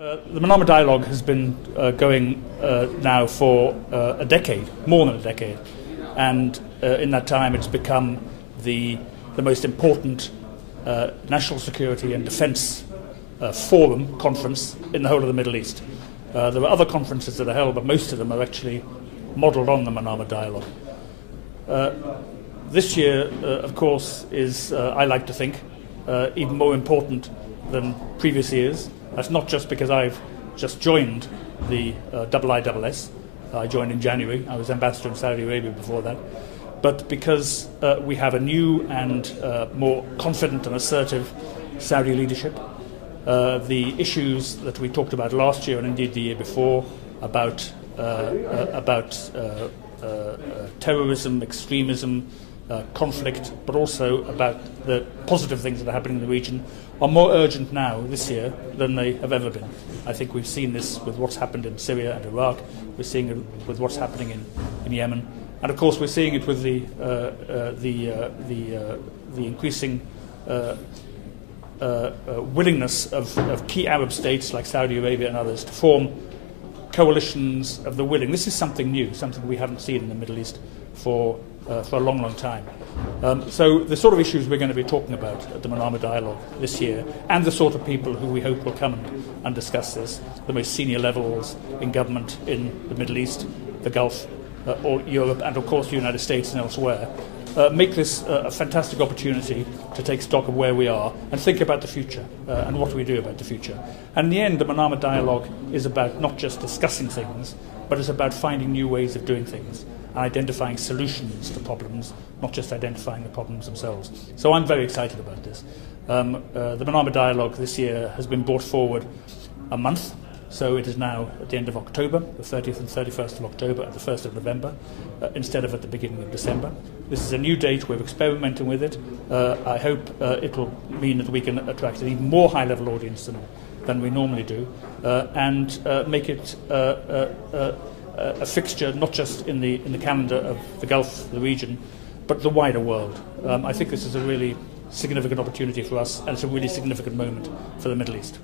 The Manama Dialogue has been going now for a decade, more than a decade, and in that time it's become the most important national security and defence conference in the whole of the Middle East. There are other conferences that are held, but most of them are actually modelled on the Manama Dialogue. This year, of course, is, I like to think, even more important than previous years. That's not just because I've just joined the IISS. I joined in January. I was ambassador in Saudi Arabia before that. But because we have a new and more confident and assertive Saudi leadership, the issues that we talked about last year and indeed the year before about terrorism, extremism, conflict, but also about the positive things that are happening in the region are more urgent now this year than they have ever been. I think we've seen this with what's happened in Syria and Iraq. We're seeing it with what's happening in Yemen, and of course we're seeing it with the increasing willingness of key Arab states like Saudi Arabia and others to form coalitions of the willing. This is something new, something we haven't seen in the Middle East for a long, long time. So the sort of issues we're going to be talking about at the Manama Dialogue this year, and the sort of people who we hope will come and discuss this, the most senior levels in government in the Middle East, the Gulf, or Europe, and of course the United States and elsewhere, make this a fantastic opportunity to take stock of where we are and think about the future and what we do about the future. And in the end, the Manama Dialogue is about not just discussing things, but it's about finding new ways of doing things and identifying solutions to problems, not just identifying the problems themselves. So I'm very excited about this. The Manama Dialogue this year has been brought forward a month, so it is now at the end of October, the 30th and 31st of October and the 1st of November, instead of at the beginning of December. This is a new date, we're experimenting with it. I hope it will mean that we can attract an even more high-level audience than we normally do, and make it a fixture not just in the calendar of the Gulf, the region, but the wider world. I think this is a really significant opportunity for us, and it's a really significant moment for the Middle East.